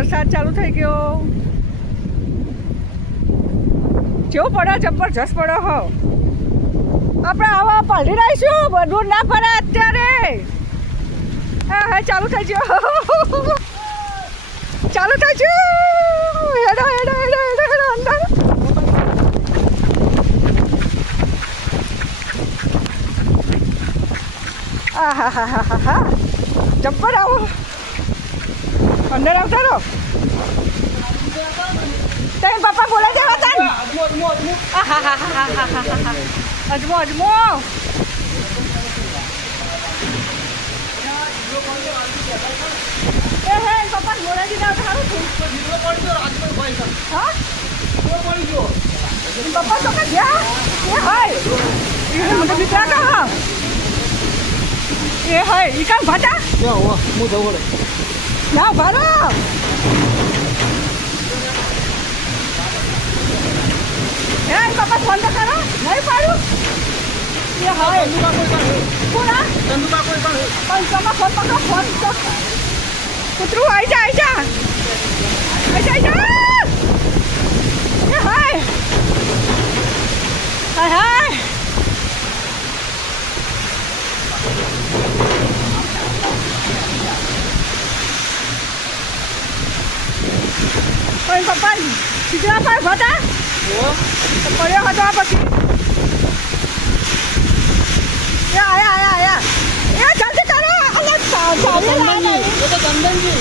વરસાદ ચાલુ થઈ ગયો. કેવો પડે, જબરજસ્ત પડે હો. આપણે આવા પલટી રહીશું, બધું ના પડે અત્યારે. હા ચાલુ થઈ ગયો, ચાલુ થઈ ગયું. હેડો હેડો હેડો હેડો હેડો અંદર. હા હા હા હા હા જબ્બર આવો, અંદર આવતા રહો. તઈ પપ્પા બોલાઈ દેવા તને. હા હા હા હા હા હા હા અજમો અજમો. એ હે પપ્પા બોલાઈ દીધા સારું થયું. હા પપ્પા તો કે ગયા એ હાય એ મને દીકરા કા એ હાય ઈ કામ ભાટા હું જવું ના ભારો. હે પપ્પા ફોન તો કરો નહીં પાડું. એ હાય કોના પણ તમે ફોન પકડો, ફોન તો કૂતરું આવી જા આવી જા આવી જા એ હાય હાય હાય. કોઈ પપ્પા સીધા પાય ભટા પડ્યો હતો આ પછી. એ આયા આયા આયા એ જલ્દી કરો. અલે ચાલે ના એ તો ચંદનજી